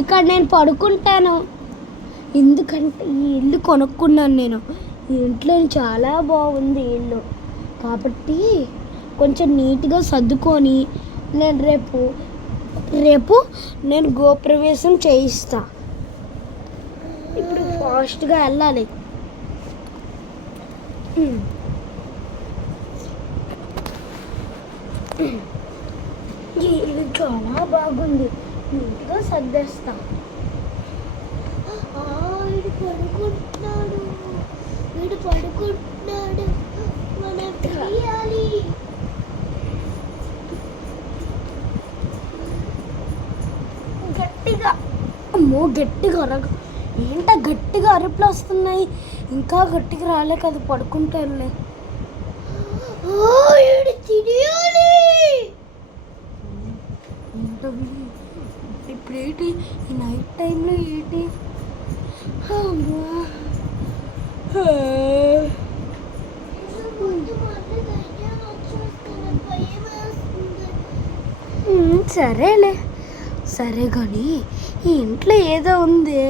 ఇక్కడ నేను పడుకుంటాను. ఎందుకంటే ఈ ఇల్లు కొనుక్కున్నాను నేను. ఈ ఇంట్లో చాలా బాగుంది ఇల్లు, కాబట్టి కొంచెం నీట్గా సర్దుకొని నేను రేపు నేను గృహప్రవేశం చేయిస్తా. ఇప్పుడు ఫాస్ట్గా వెళ్ళాలి. ఈ ఇల్లు చాలా బాగుంది, నీట్గా సర్దేస్తా. వీడు పడుకుంటున్నాడు, మనం తీయాలి. గట్టిగా గట్టిగా ఏంట గట్టిగా అరుపులు వస్తున్నాయి. ఇంకా గట్టిగా రాలే కదా, పడుకుంటారులే. తినేయాలి. ఇప్పుడేంటి ఈ నైట్ టైంలో ఏంటి? సరేలే, సరే కానీ ఈ ఇంట్లో ఏదో ఉంది.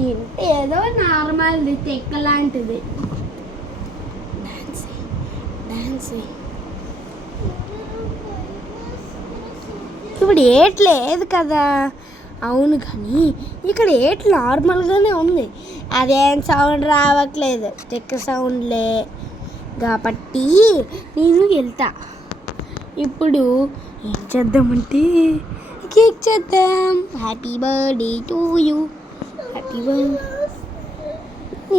ఈ ఇంట్లో ఏదో నార్మల్ది, తెక్క లాంటిది. డాన్స్ ఇప్పుడు ఏట్లేదు కదా. అవును, కానీ ఇక్కడ ఏట్ నార్మల్గానే ఉంది. అదేం సౌండ్ రావట్లేదు, తెక్క సౌండ్లే. కాబట్టి నేను వెళ్తా. ఇప్పుడు ఏం చేద్దామంటే కేక్ చేద్దాం. Happy birthday to you, happy birthday.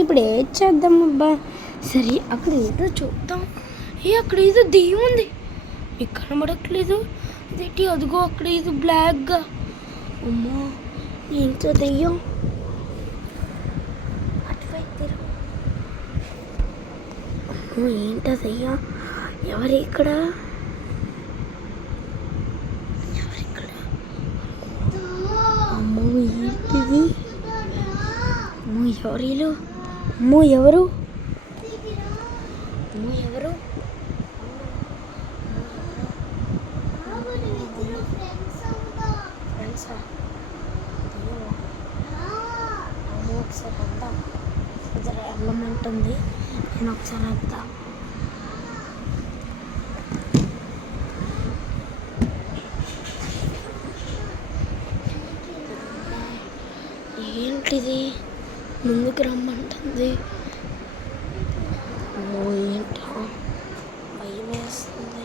ఇప్పుడు ఏం చేద్దాం అబ్బా? సరే, అక్కడ ఏదో చూద్దాం. అక్కడ ఏదో దెయ్యం ఉంది, మీకు కనబడట్లేదు అదేంటి? అదిగో అక్కడ ఏదో బ్లాక్గా. అమ్మా, ఏంటో దెయ్యం. అటువైపు ఏంటో దెయ్యం. ఎవరిక్కడ? అమ్మో, ఏంటిది? అమ్మో, ఎవరిలో? అమ్మో, ఎవరు? అమ్మో, ఎవరు? ఫ్రెండ్సా? అమ్మో, ఒకసారి వద్దాం. ఇద్దరు వెళ్ళమంటుంది, నేను ఒకసారి వద్దా. ఏంటిది? ముందుకు రమ్మంటుంది. ఓ, ఏంటో భయం వేస్తుంది.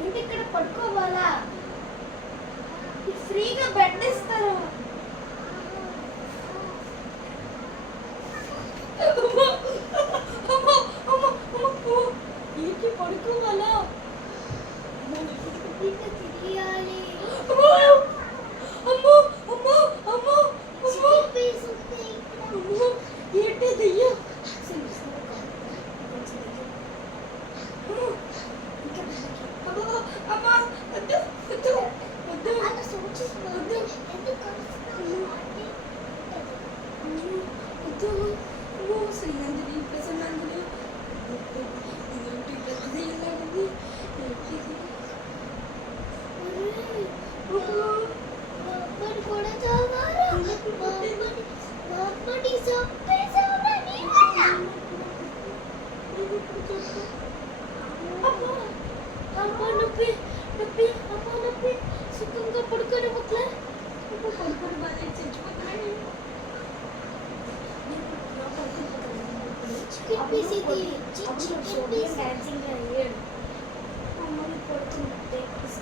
ఏంటి ఇక్కడ పడుకోవాలా? ఫ్రీగా బెడ్ ఇస్తారు. ఏంటి పడుకోవాలా? తిరియాలి. అమ్మో, అమ్మో, అమ్మో, అమ్మో, ఏంటి దెయ్యం? శ్రీనందిని, ప్రసన్నందిని, సుఖంగా పడుకొని మొక్కలే పడుకొని బాగా చచ్చిపోతున్నాయి. చికెన్ పీస్ ఇది, చికెన్ పీస్ డాన్సింగ్ అయ్యాడు. అమ్మని పడుతుంది కిస్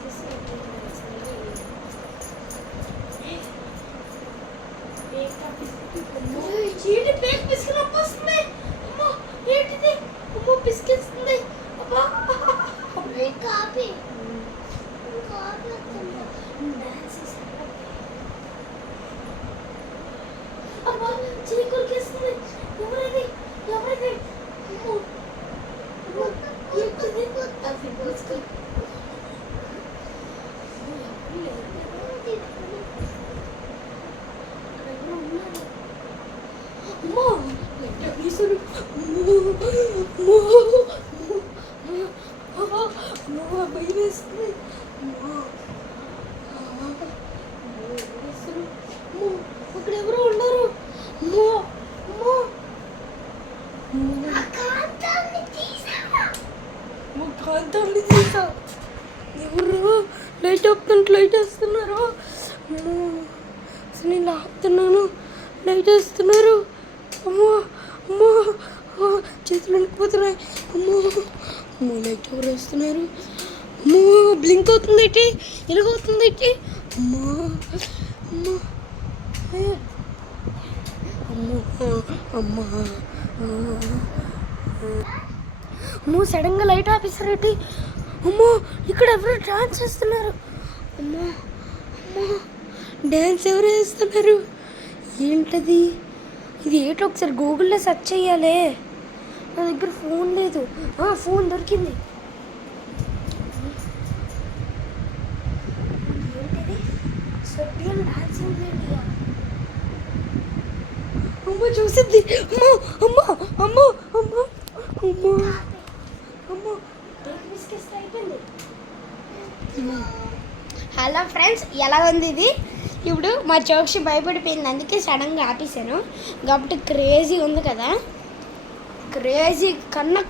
ఏంటి పేక్ బిస్కెట్ వస్తుంది. అమ్మో, ఏంటిది? అమ్మో, బిస్కెట్స్ ఉంది. అబ్బా, కాపీ అబ్బా, చీకురికేస్తుంది. ఎవరిది? అమ్మో, భయం వేస్తుంది. అక్కడ ఎవరో ఉన్నారు. కాంతాన్ని తీసా. ఎవరు లైట్ ఆపుతుంటే లైట్ వేస్తున్నారు. అసలు నేను ఆపుతున్నాను, లైట్ వేస్తున్నారు. అమ్మో అమ్మో చేతులు వణికిపోతున్నాయి. అమ్మో అమ్మో లైట్ ఎవరు వేస్తున్నారు. అమ్మో బ్లింక్ అవుతుంది ఏంటి, ఎలాగవుతుంది ఏంటి. అమ్మో అమ్మో అమ్మో అమ్మో సడన్గా లైట్ ఆపేస్తారు ఏంటి. అమ్మో ఇక్కడ ఎవరు డాన్స్ చేస్తున్నారు. అమ్మో అమ్మో డ్యాన్స్ ఎవరు వేస్తున్నారు. ఏంటది, ఇది ఏంటో ఒకసారి గూగుల్లో సెర్చ్ చేయాలి. నా దగ్గర ఫోన్ లేదు. ఫోన్ దొరికింది. ఏంటిది, స్వెట్టియల్ డాన్సింగ్ వీడియో. అమ్మో చూసిద్ది. అమ్మో అమ్మో అమ్మో అమ్మో అమ్మో అమ్మో అయిపోయింది. హలో ఫ్రెండ్స్, ఎలా ఉంది ఇది? ఇప్పుడు మా చోక్షి భయపడిపోయింది, అందుకే సడన్గా ఆపేసాను. కాబట్టి క్రేజీ ఉంది కదా,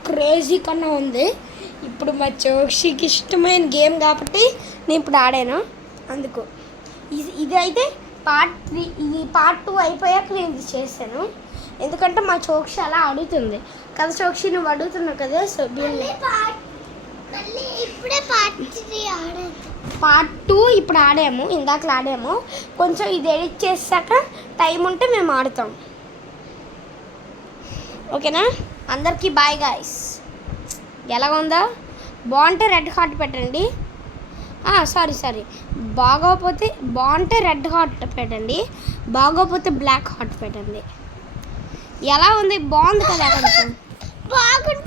క్రేజీ కన్నా ఉంది. ఇప్పుడు మా చోక్షికి ఇష్టమైన గేమ్ కాబట్టి నేను ఇప్పుడు ఆడాను. అందుకు ఇది అయితే పార్ట్ 3, ఇది పార్ట్ 2 అయిపోయాక నేను ఇది చేశాను. ఎందుకంటే మా చోక్షి అలా అడుగుతుంది కదా. చోక్షి నువ్వు అడుగుతున్నావు కదా. సో ఇప్పుడే పార్ట్ 2 ఇప్పుడు ఆడాము, ఇందాక ఆడాము. కొంచెం ఇది ఎడిట్ చేశాక టైం ఉంటే మేము ఆడుతాం. ఓకేనా? అందరికీ బాయ్ గాయ్స్. ఎలా ఉందా? బాగుంటే రెడ్ హార్ట్ పెట్టండి. సారీ బాగుంటే రెడ్ హార్ట్ పెట్టండి, బాగోపోతే బ్లాక్ హార్ట్ పెట్టండి. ఎలా ఉంది? బాగుంది కదా కొంచెం. బాగుంది.